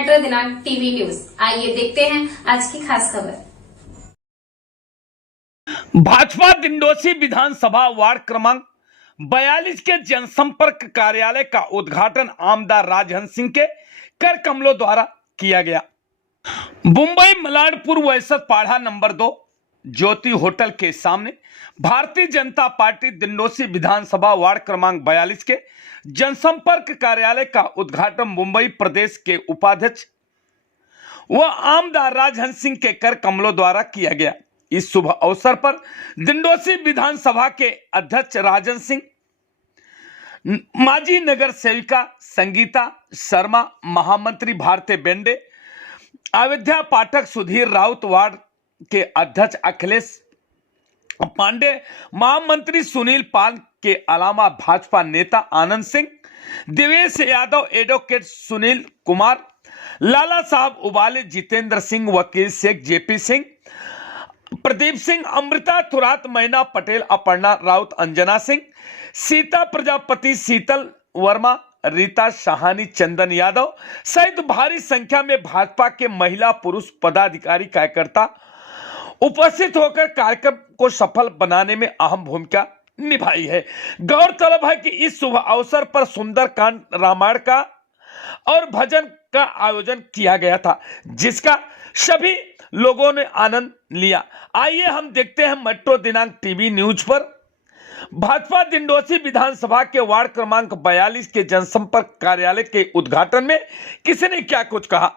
Metro दिनांक TV news. आइए देखते हैं आज की खास खबर। भाजपा दिंडोसी विधानसभा वार्ड क्रमांक 42 के जनसंपर्क कार्यालय का उद्घाटन आमदार राजहंस सिंह के कर कमलों द्वारा किया गया। मुंबई मलाडपुर वैसत पाड़ा नंबर 2 ज्योति होटल के सामने भारतीय जनता पार्टी दिंडोसी विधानसभा वार्ड क्रमांक 42 के जनसंपर्क कार्यालय का उद्घाटन मुंबई प्रदेश के उपाध्यक्ष व आमदार राजहंस सिंह के कर कमलों द्वारा किया गया। इस शुभ अवसर पर दिंडोसी विधानसभा के अध्यक्ष राजन सिंह, माजी नगर सेविका संगीता शर्मा, महामंत्री भारती बेंडे, अयोध्या पाठक, सुधीर राउत, वार्ड के अध्यक्ष अखिलेश पांडे, महामंत्री सुनील पाल के अलावा भाजपा नेता आनंद सिंह, देवेश यादव, एडवोकेट सुनील कुमार, लाला साहब उबाले, जितेंद्र सिंह, वकील शेख जेपी सिंह, प्रदीप सिंह, अमृता थुरात, मैना पटेल, अपर्णा राउत, अंजना सिंह, सीता प्रजापति, शीतल वर्मा, रीता शाहानी, चंदन यादव सहित भारी संख्या में भाजपा के महिला पुरुष पदाधिकारी कार्यकर्ता उपस्थित होकर कार्यक्रम को सफल बनाने में अहम भूमिका निभाई है। गौरतलब है कि इस शुभ अवसर पर सुंदरकांड रामायण का और भजन का आयोजन किया गया था, जिसका सभी लोगों ने आनंद लिया। आइए हम देखते हैं मेट्रो दिनांक टीवी न्यूज पर भाजपा दिंडोसी विधानसभा के वार्ड क्रमांक 42 के जनसंपर्क कार्यालय के उद्घाटन में किसने क्या कुछ कहा।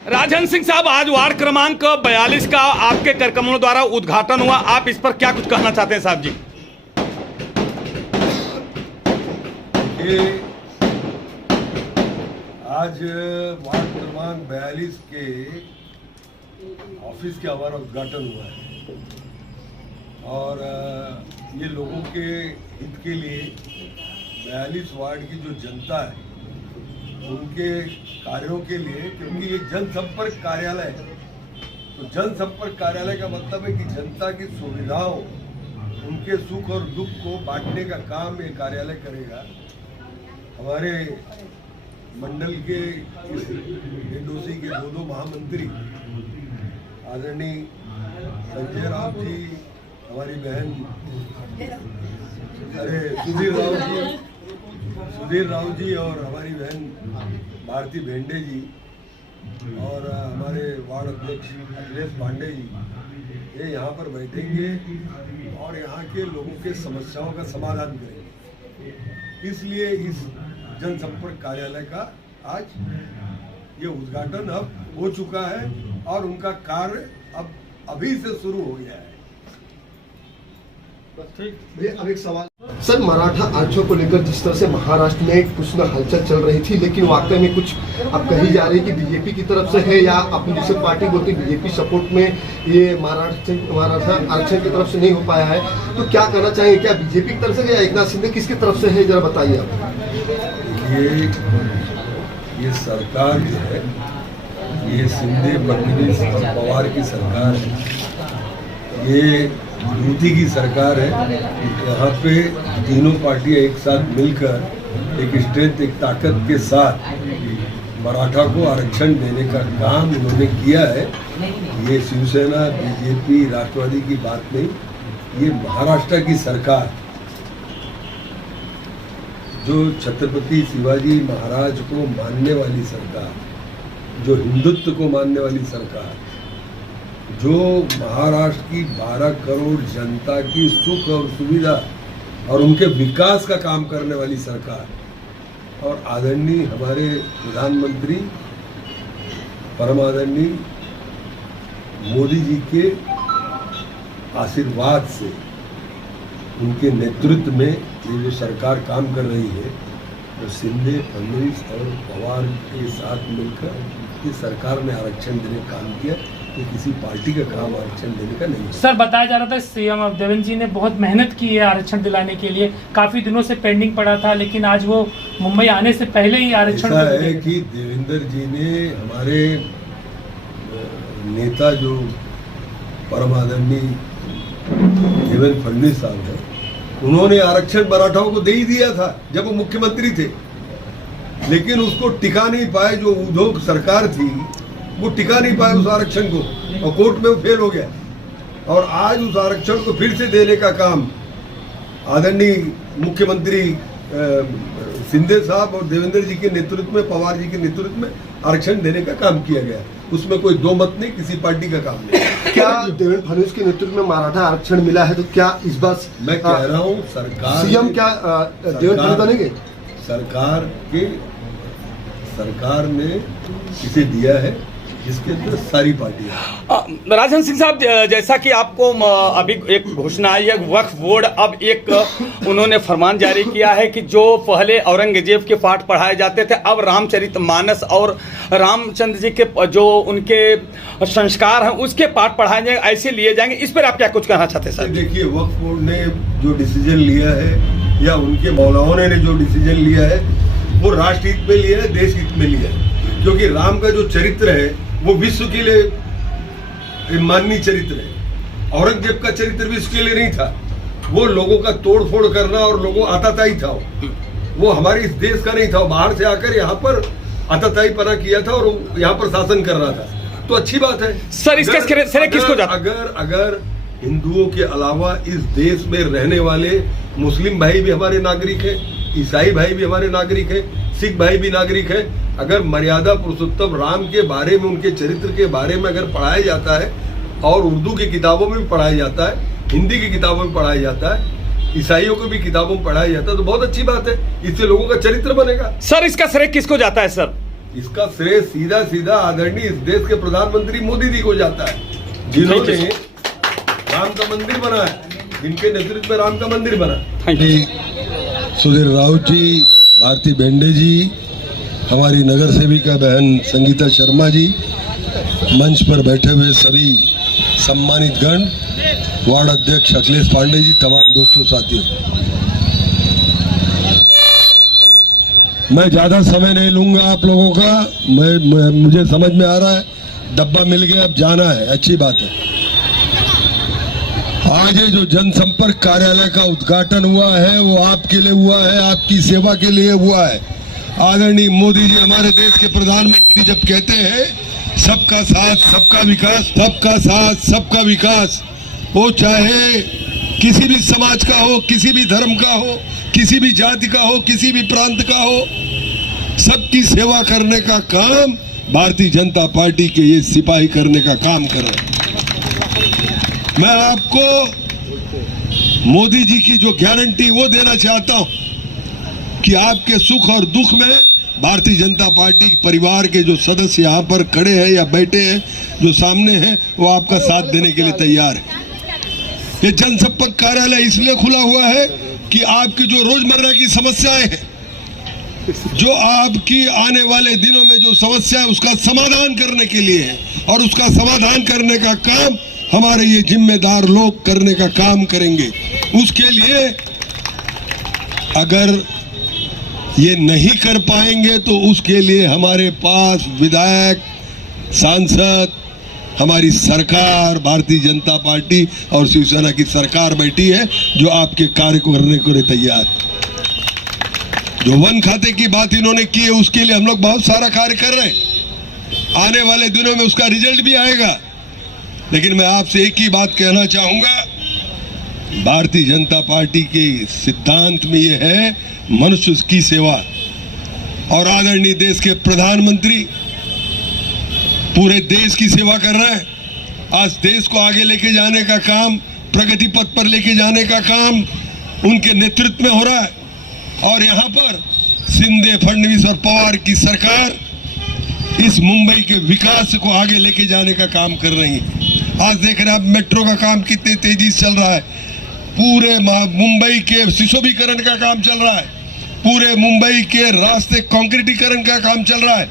राजहंस सिंह साहब, आज वार्ड क्रमांक 42 का आपके कर कमलों द्वारा उद्घाटन हुआ, आप इस पर क्या कुछ कहना चाहते हैं साहब जी? आज वार्ड क्रमांक 42 के ऑफिस का हमारा उद्घाटन हुआ है और ये लोगों के हित के लिए 42 वार्ड की जो जनता है उनके कार्यों के लिए, क्योंकि ये जनसंपर्क कार्यालय है, तो जनसंपर्क कार्यालय का मतलब है कि जनता की सुविधाओं, उनके सुख और दुख को बांटने का काम ये कार्यालय करेगा। हमारे मंडल के इस दिंडोसी के दो महामंत्री आदरणीय संजय राव जी, हमारी बहन सुधीर राव जी और हमारी बहन भारती बेंडे जी और हमारे वार्ड अध्यक्ष अखिलेश पांडे जी, ये यहाँ पर बैठेंगे और यहाँ के लोगों के समस्याओं का समाधान करेंगे। इसलिए इस जनसंपर्क कार्यालय का आज ये उद्घाटन अब हो चुका है और उनका कार्य अब अभी से शुरू हो गया है। अब एक सवाल सर, मराठा आरक्षण को लेकर जिस तरह से महाराष्ट्र में कुछ न हलचल चल रही थी, लेकिन वाकई में कुछ अब कही जा रही है कि बीजेपी की तरफ से है या अपनी जैसे पार्टी बोलती बीजेपी सपोर्ट में ये मराठा आरक्षण की तरफ से नहीं हो पाया है, तो क्या करना चाहिए? क्या बीजेपी की तरफ से या एकनाथ शिंदे किसकी तरफ से है, जरा बताइए आप। ये सरकार जो है, ये शिंदे, फडणवीस और पवार की सरकार है, ये युति की सरकार है। यहाँ पे तीनों पार्टियां एक साथ मिलकर एक स्ट्रेंथ, एक ताकत के साथ मराठा को आरक्षण देने का काम उन्होंने किया है। ये शिवसेना, बीजेपी, राष्ट्रवादी की बात नहीं, ये महाराष्ट्र की सरकार, जो छत्रपति शिवाजी महाराज को मानने वाली सरकार, जो हिंदुत्व को मानने वाली सरकार, जो महाराष्ट्र की 12 करोड़ जनता की सुख और सुविधा और उनके विकास का काम करने वाली सरकार, और आदरणीय हमारे प्रधानमंत्री परम आदरणीय मोदी जी के आशीर्वाद से, उनके नेतृत्व में ये जो सरकार काम कर रही है, तो शिंदे, फडणवीस और पवार के साथ मिलकर इस सरकार ने आरक्षण देने का काम किया। कि किसी पार्टी का काम आरक्षण देने का नहीं है। सर, बताया जा रहा था सीएम देवेंद्र जी ने बहुत मेहनत की है आरक्षण दिलाने के लिए, काफी दिनों से पेंडिंग पड़ा था, लेकिन आज वो मुंबई आने से पहले ही आरक्षण। ऐसा है कि देवेंद्र जी ने, हमारे नेता जो परम आदरणीय देवेंद्र फडणवीस साहब है, उन्होंने आरक्षण मराठाओं को दे ही दिया था जब वो मुख्यमंत्री थे। लेकिन उसको टिका नहीं पाए। जो उद्योग सरकार थी वो टिका नहीं पाए उस आरक्षण को, और कोर्ट में वो फेल हो गया। और आज उस आरक्षण को फिर से देने का काम आदरणीय मुख्यमंत्री शिंदे साहब और देवेंद्र जी के नेतृत्व में, पवार जी के नेतृत्व में आरक्षण देने का काम किया गया। उसमें कोई दो मत नहीं, किसी पार्टी का काम नहीं। क्या देवेंद्र फडणवीस के नेतृत्व में मराठा आरक्षण मिला है, तो क्या इस बार मैं कह रहा हूँ सरकार सीएम क्या देवेंद्र फडणवीस बनेंगे? सरकार ने इसे दिया है जिसके अंदर सारी पार्टियां। राजन सिंह साहब, जैसा कि आपको अभी एक घोषणा आई है, वक्फ बोर्ड अब एक उन्होंने फरमान जारी किया है कि जो पहले औरंगजेब के पाठ पढ़ाए जाते थे, अब रामचरितमानस और रामचंद्र जी के जो उनके संस्कार हैं उसके पाठ पढ़ाए जाएंगे, ऐसे लिए जाएंगे। इस पर आप क्या कुछ कहना चाहते हैं सर? देखिए, वक्फ बोर्ड ने जो डिसीजन लिया है या उनके मौलाओं ने जो डिसीजन लिया है वो राष्ट्रहित में लिया है, देश हित में लिया है। क्योंकि राम का जो चरित्र है वो विश्व के लिए माननीय चरित्र है। औरंगजेब का चरित्र विश्व के लिए नहीं था। वो लोगों का तोड़ फोड़ करना और लोगों आताताई था। वो हमारे इस देश का नहीं था। वो बाहर से आकर यहाँ पर आताताई पना किया था और यहाँ पर शासन कर रहा था। तो अच्छी बात है सर। इसका श्रेय किसको जाता है? अगर हिंदुओं के अलावा इस देश में रहने वाले मुस्लिम भाई भी हमारे नागरिक हैं, ईसाई भाई भी हमारे नागरिक हैं, सिख भाई भी नागरिक है। अगर मर्यादा पुरुषोत्तम राम के बारे में, उनके चरित्र के बारे में अगर पढ़ाया जाता है और उर्दू की किताबों में भी पढ़ाया जाता है, हिंदी की किताबों में पढ़ाया जाता है, ईसाइयों को भी किताबों में पढ़ाया जाता है, तो बहुत अच्छी बात है। इससे लोगों का चरित्र बनेगा। सर, इसका श्रेय किसको जाता है सर? इसका श्रेय सीधा सीधा आदरणीय इस देश के प्रधानमंत्री मोदी जी को जाता है, जिन्होंने राम का मंदिर बनाया, जिनके नेतृत्व में राम का मंदिर बना। सुधीर राउत जी, भारती बेंडे जी, हमारी नगर सेविका बहन संगीता शर्मा जी, मंच पर बैठे हुए सभी सम्मानित गण, वार्ड अध्यक्ष अखिलेश पांडे जी, तमाम दोस्तों साथियों, मैं ज्यादा समय नहीं लूंगा आप लोगों का। मुझे समझ में आ रहा है डब्बा मिल गया, अब जाना है, अच्छी बात है। आज ये जो जनसंपर्क कार्यालय का उद्घाटन हुआ है वो आपके लिए हुआ है, आपकी सेवा के लिए हुआ है। आदरणीय मोदी जी, हमारे देश के प्रधानमंत्री, जब कहते हैं सबका साथ सबका विकास, सबका साथ सबका विकास, वो चाहे किसी भी समाज का हो, किसी भी धर्म का हो, किसी भी जाति का हो, किसी भी प्रांत का हो, सबकी सेवा करने का काम भारतीय जनता पार्टी के ये सिपाही करने का काम कर रहे हैं। मैं आपको मोदी जी की जो गारंटी वो देना चाहता हूं कि आपके सुख और दुख में भारतीय जनता पार्टी परिवार के जो सदस्य यहाँ पर खड़े हैं या बैठे हैं, जो सामने हैं, वो आपका साथ देने के लिए तैयार है। ये जनसंपर्क कार्यालय इसलिए खुला हुआ है कि आपकी जो रोजमर्रा की समस्याएं हैं, जो आपकी आने वाले दिनों में जो समस्या है, उसका समाधान करने के लिए है। और उसका समाधान करने का काम हमारे ये जिम्मेदार लोग करने का काम करेंगे। उसके लिए अगर ये नहीं कर पाएंगे तो उसके लिए हमारे पास विधायक, सांसद, हमारी सरकार, भारतीय जनता पार्टी और शिवसेना की सरकार बैठी है, जो आपके कार्य को करने को तैयार है। जो वन खाते की बात इन्होंने की है, उसके लिए हम लोग बहुत सारा कार्य कर रहे हैं। आने वाले दिनों में उसका रिजल्ट भी आएगा। लेकिन मैं आपसे एक ही बात कहना चाहूंगा, भारतीय जनता पार्टी के सिद्धांत में यह है मनुष्य की सेवा। और आदरणीय देश के प्रधानमंत्री पूरे देश की सेवा कर रहे हैं। आज देश को आगे लेके जाने का काम, प्रगति पथ पर लेके जाने का काम उनके नेतृत्व में हो रहा है। और यहाँ पर शिंदे, फडणवीस और पवार की सरकार इस मुंबई के विकास को आगे लेके जाने का काम कर रही है। आज देख रहे हैं आप मेट्रो का काम कितने तेजी से चल रहा है। पूरे मुंबई के सुशोभीकरण का काम चल रहा है। पूरे मुंबई के रास्ते कंक्रीटीकरण का काम चल रहा है।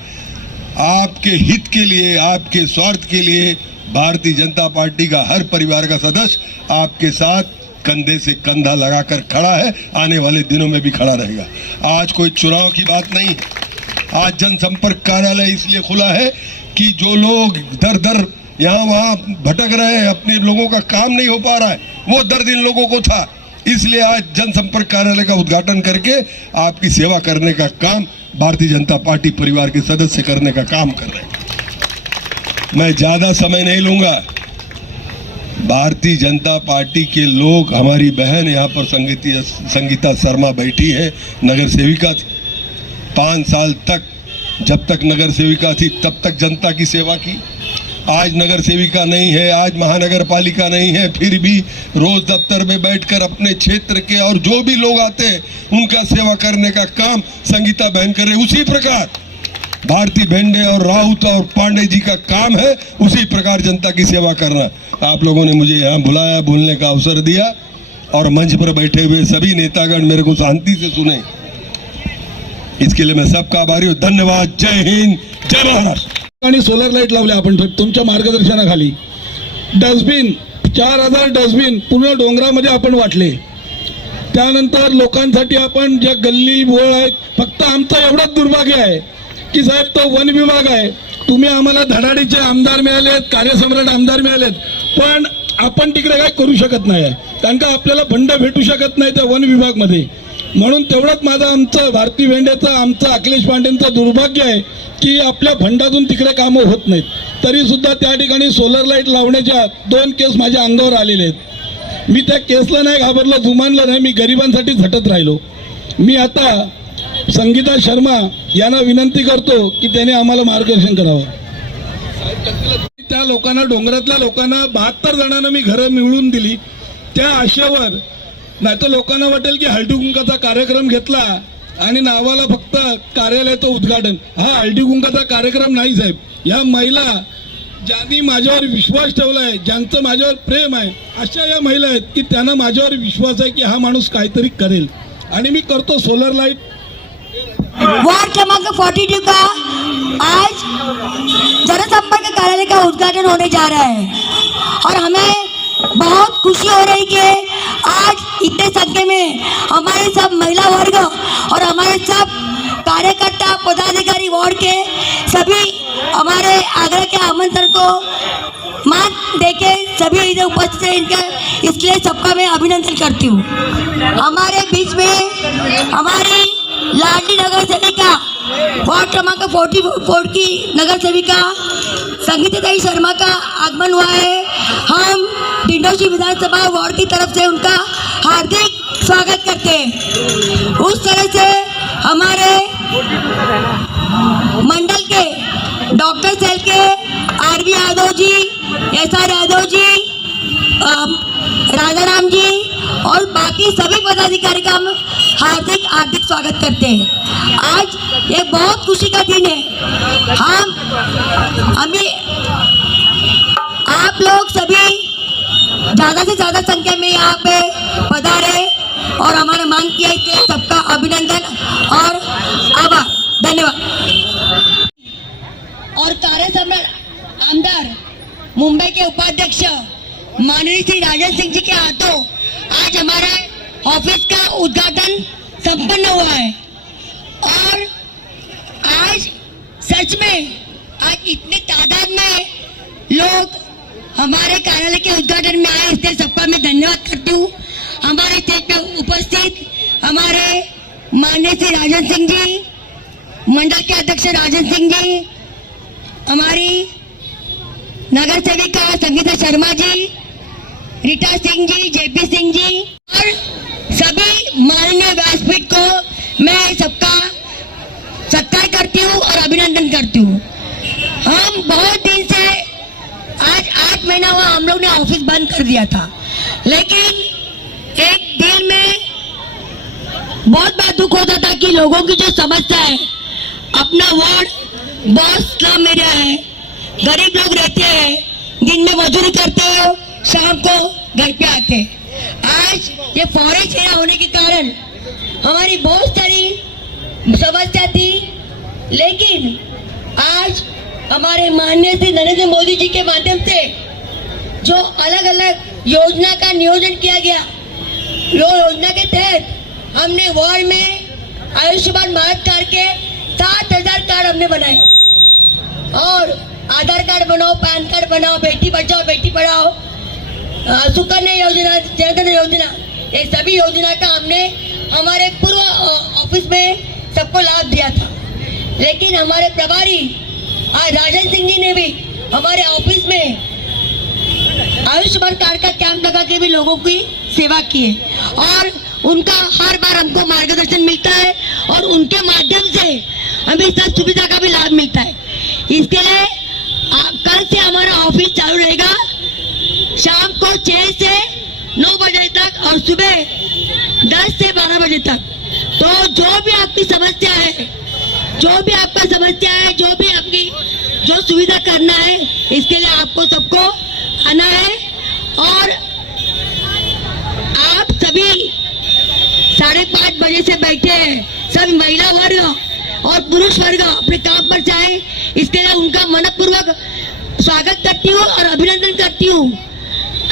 आपके हित के लिए, आपके स्वार्थ के लिए भारतीय जनता पार्टी का हर परिवार का सदस्य आपके साथ कंधे से कंधा लगाकर खड़ा है, आने वाले दिनों में भी खड़ा रहेगा। आज कोई चुनाव की बात नहीं है। आज जनसंपर्क कार्यालय इसलिए खुला है कि जो लोग दर दर यहाँ वहाँ भटक रहे हैं, अपने लोगों का काम नहीं हो पा रहा है, वो दर्द इन लोगों को था। इसलिए आज जनसंपर्क कार्यालय का उद्घाटन करके आपकी सेवा करने का काम भारतीय जनता पार्टी परिवार के सदस्य करने का काम कर रहे हैं। मैं ज्यादा समय नहीं लूंगा। भारतीय जनता पार्टी के लोग, हमारी बहन यहाँ पर संगीता शर्मा बैठी है, नगर सेविका थी 5 साल तक। जब तक नगर सेविका थी तब तक जनता की सेवा की। आज नगर सेविका नहीं है, आज महानगर पालिका नहीं है, फिर भी रोज दफ्तर में बैठकर अपने क्षेत्र के और जो भी लोग आते हैं उनका सेवा करने का काम संगीता बहन कर रहे। उसी प्रकार भारती भेंडे और राउत और पांडे जी का काम है, उसी प्रकार जनता की सेवा करना। आप लोगों ने मुझे यहाँ बुलाया, बोलने का अवसर दिया और मंच पर बैठे हुए सभी नेतागण मेरे को शांति से सुने, इसके लिए मैं सबका आभारी हूँ। धन्यवाद। जय हिंद, जय महाराष्ट्र। आणि सोलर लाईट लावले आपण तुमच्या मार्गदर्शनाखाली। डस्टबिन 4000 डस्टबिन पूर्ण डोंगरामध्ये आपण वाटले। त्यानंतर लोकांसाठी आपण ज्या गल्ली बोळ आहेत, फक्त आमचं एवढंच दुर्भाग्य आहे की साहेब तो वन विभाग आहे, तुम्ही आम्हाला धडाडीचे आमदार मिळालेत, कार्यसम्राट आमदार मिळालेत, पण आपण तिकडे काय करू शकत नाही कारण का आपल्याला फंड भेटू शकत नाही त्या वन विभागमध्ये। म्हणून तेवढंच माझं आमचं भारती भेंडेचं, आमचं अखिलेश पांडेंचं दुर्भाग्य आहे की आपल्या फंडातून तिकडे कामं होत नाहीत। तरी सुद्धा त्या ठिकाणी सोलर लाईट लावण्याच्या 2 केस माझ्या अंगावर आलेले आहेत। मी त्या केसला नाही घाबरलो, जुमानलं नाही, मी गरिबांसाठी झटत राहिलो। मी आता संगीता शर्मा यांना विनंती करतो की त्याने आम्हाला मार्गदर्शन करावं। त्या लोकांना, डोंगरातल्या लोकांना 72 जणांना मी घरं मिळवून दिली। त्या आशेवर नाही तर लोकांना वाटेल की हळदी कुंकाचा कार्यक्रम घेतला आणि नावाला फक्त कार्यालयाचं उद्घाटन। हा हळदी कुंकाचा कार्यक्रम नाही साहेब। या महिला ज्यांनी माझ्यावर विश्वास ठेवलाय, ज्यांचं माझ्यावर प्रेम आहे, अशा या महिला आहेत की त्यांना माझ्यावर विश्वास आहे की हा माणूस काहीतरी करेल आणि मी करतो। सोलर लाईट वार्ड क्रमांक 42 का आज जनसंपर्क कार्यालय का उद्घाटन होने जा रहा है और हमें बहुत खुशी हो रही कि आज इतने संख्या में हमारे सब महिला वर्ग और हमारे सब कार्यकर्ता पदाधिकारी वार्ड के सभी हमारे आगरा के आमंत्रण को मान देके सभी इधर उपस्थित हैं। इनका इसलिए सबका मैं अभिनंदन करती हूँ। हमारे बीच में हमारी लाडली नगर सेविका वार्ड क्रमांक 44 की नगर सेविका संगीता शर्मा का आगमन हुआ है। हम डिंडोशी विधानसभा वार्ड की तरफ से उनका हार्दिक स्वागत करते हैं। उस तरह से हमारे मंडल के डॉक्टर सेल के आरवी यादव जी, एसआर यादव जी, राजाराम जी और बाकी सभी पदाधिकारी का हम हार्दिक स्वागत करते हैं। आज ये बहुत खुशी का दिन है। हमें आप लोग सभी ज्यादा से ज्यादा संख्या में यहाँ पे पधारे और हमारा मांग किया, इसलिए सबका अभिनंदन और आभार। धन्यवाद। और कार्यसम्राट आमदार मुंबई के उपाध्यक्ष माननीय श्री राजन सिंह जी के हाथों आज हमारे ऑफिस का उद्घाटन संपन्न हुआ है और आज सच में आज इतनी तादाद में लोग हमारे कार्यालय के उद्घाटन में आए, इसलिए सबका मैं धन्यवाद करती हूँ। हमारे स्टेज पे उपस्थित हमारे माननीय श्री राजन सिंह जी, मंडल के अध्यक्ष राजन सिंह जी, हमारी नगर सेविका संगीता शर्मा जी, रीटा सिंह जी, जेपी सिंह जी और सभी माननीय व्यासपीठ को मैं सबका सत्कार करती हूँ और अभिनंदन करती हूँ। हम बहुत दिन से, आज 8 महीना हुआ हम लोग ने ऑफिस बंद कर दिया था, लेकिन एक दिल में बहुत बार दुख होता था कि लोगों की जो समस्या है, अपना वार्ड बहुत स्लम एरिया है, गरीब लोग रहते हैं, दिन में मजदूरी करते हो, शाम को घर पे आते हैं। आज ये फॉरेस्ट एरिया होने के कारण हमारी बहुत सारी समस्या थी, लेकिन आज हमारे माननीय श्री नरेंद्र मोदी जी के माध्यम से जो अलग अलग योजना का नियोजन किया गया, वो योजना के तहत हमने वार्ड में आयुष्मान भारत कार्ड के 7000 कार्ड हमने बनाए और आधार कार्ड बनाओ, पैन कार्ड बनाओ, बेटी बचाओ बेटी पढ़ाओ, सुकन्या योजना, जनधन योजना, ये सभी योजना का हमने हमारे पूर्व ऑफिस में सबको लाभ दिया था। लेकिन हमारे प्रभारी आज राजन सिंह जी ने भी हमारे ऑफिस में आयुष्मान कार्ड का कैंप लगा के भी लोगों की सेवा की है और उनका हर बार हमको मार्गदर्शन मिलता है और उनके माध्यम से हमें सब सुविधा का भी लाभ मिलता है। इसके लिए कल से हमारा ऑफिस चालू रहेगा शाम को 6 से 9 बजे तक और सुबह 10 से 12 बजे तक। तो जो भी आपकी समस्या है, जो भी आपका समस्या है, जो भी आपकी जो सुविधा करना है, इसके लिए आपको सबको आना है और आप सभी 5:30 बजे से बैठे हैं। सब महिला वर्ग और पुरुष वर्ग अपने काम पर जाए, इसके लिए उनका मनपूर्वक स्वागत करती हूँ और अभिनंदन करती हूँ।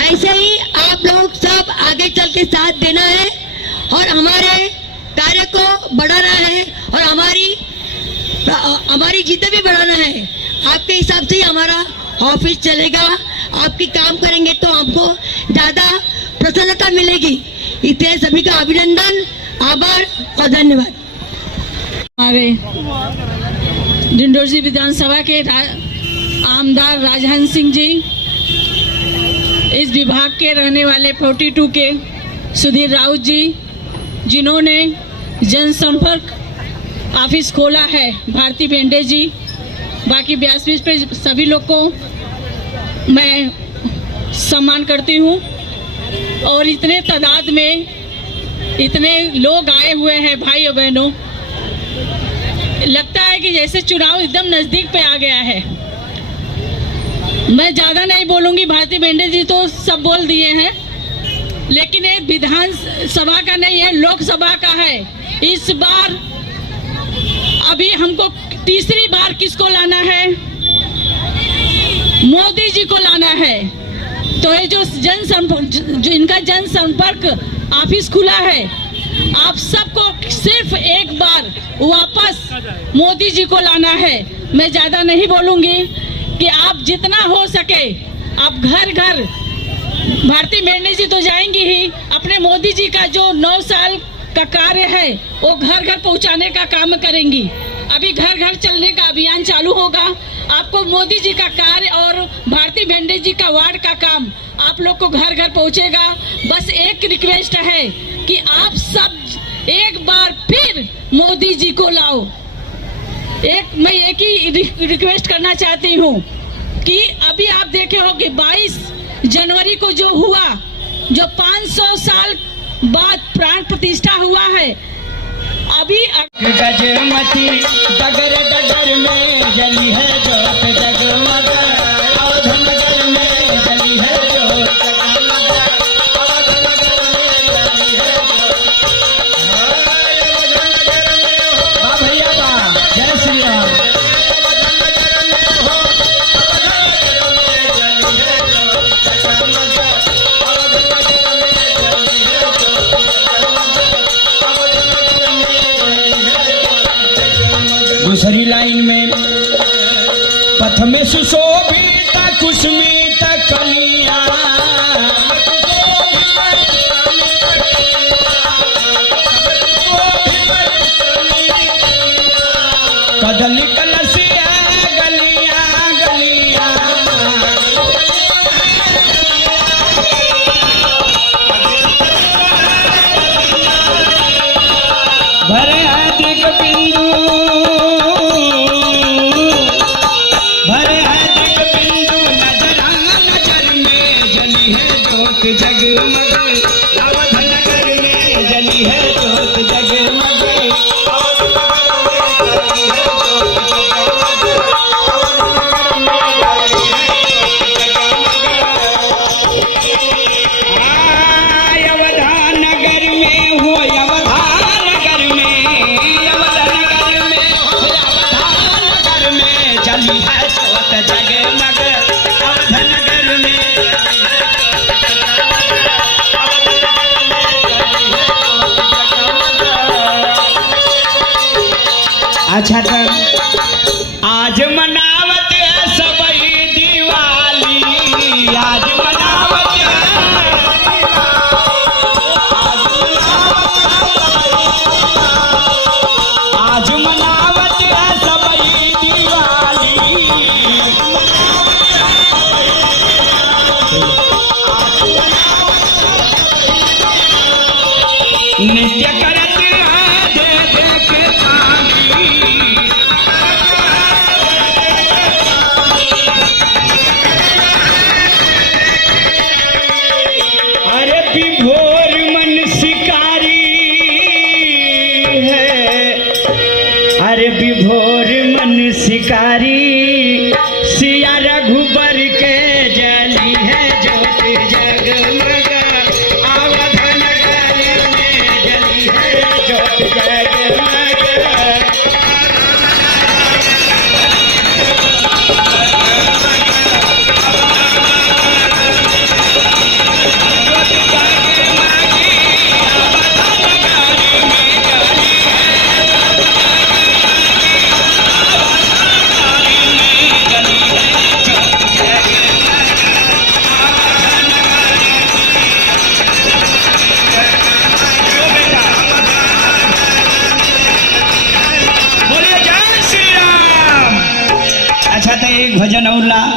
ऐसे ही आप लोग सब आगे चल के साथ देना है और हमारे कार्य को बढ़ाना है और हमारी जिद्द भी बढ़ाना है। आपके हिसाब से ही हमारा ऑफिस चलेगा। आपकी काम करेंगे तो हमको ज्यादा प्रसन्नता मिलेगी। इसलिए सभी का अभिनंदन, आभार और धन्यवाद। हमारे डिंडोरी विधानसभा के आमदार राजहंस सिंह जी, इस विभाग के रहने वाले 42 के सुधीर राउत जी, जिन्होंने जनसंपर्क ऑफिस खोला है, भारती बेंडे जी, बाकी 42 पे सभी लोग को मैं सम्मान करती हूँ। और इतने तादाद में इतने लोग आए हुए हैं भाई और बहनों, लगता है कि जैसे चुनाव एकदम नजदीक पे आ गया है। मैं ज्यादा नहीं बोलूंगी, भारती बेंडे जी तो सब बोल दिए हैं, लेकिन ये विधान सभा का नहीं है, लोकसभा का है। इस बार अभी हमको तीसरी बार किसको लाना है? मोदी जी को लाना है। तो ये जो इनका जनसंपर्क ऑफिस खुला है, आप सबको सिर्फ एक बार वापस मोदी जी को लाना है। मैं ज्यादा नहीं बोलूंगी कि आप जितना हो सके आप घर घर, भारती बेंडे जी तो जाएंगी ही, अपने मोदी जी का जो 9 साल का कार्य है वो घर घर पहुंचाने का काम करेंगी। अभी घर घर चलने का अभियान चालू होगा। आपको मोदी जी का कार्य और भारती बेंडे जी का वार्ड का काम आप लोग को घर घर पहुंचेगा। बस एक रिक्वेस्ट है कि आप सब एक बार फिर मोदी जी को लाओ। मैं एक ही रिक्वेस्ट करना चाहती हूँ कि अभी आप देखे हो कि 22 जनवरी को जो हुआ, जो 500 साल बाद प्राण प्रतिष्ठा हुआ है, अभी गजमती डगर डगर में जली है जोत जगमग, अवध नगर में जली है जोत जगमग, अवध नगर में जली है जोत। वाह भैया वाह, जय श्री राम। दूसरी लाइन में पथ में सुशोभित कुसुमित कलियां, कदली कलसिया गलियां गलियां, भरे अधिक बिंदु जगमग, अवध नगर में जली है जोत जगमग, अवध नगर में जली है जोत जगमग, अवध नगर में जली है जोत जगमग। अवधा नगर में हो, अवधा नगर में, अवध नगर में हो, अवधा नगर में जली है जोत जगमग, अवध नगर में। अच्छा तब आज मनावत है सबई दिवाली, आज मनावत है, आज मनावत है सब नित्य करत आधे देख आमी। अरे विभोर मन शिकारी है, अरे विभोर मन शिकारी, सिया रघुबर के जली है ज्योत जगमग, अवध नगर में जली है ज्योत जगमग। बोलिए जय श्री राम। अच्छा तो एक भजन और ला।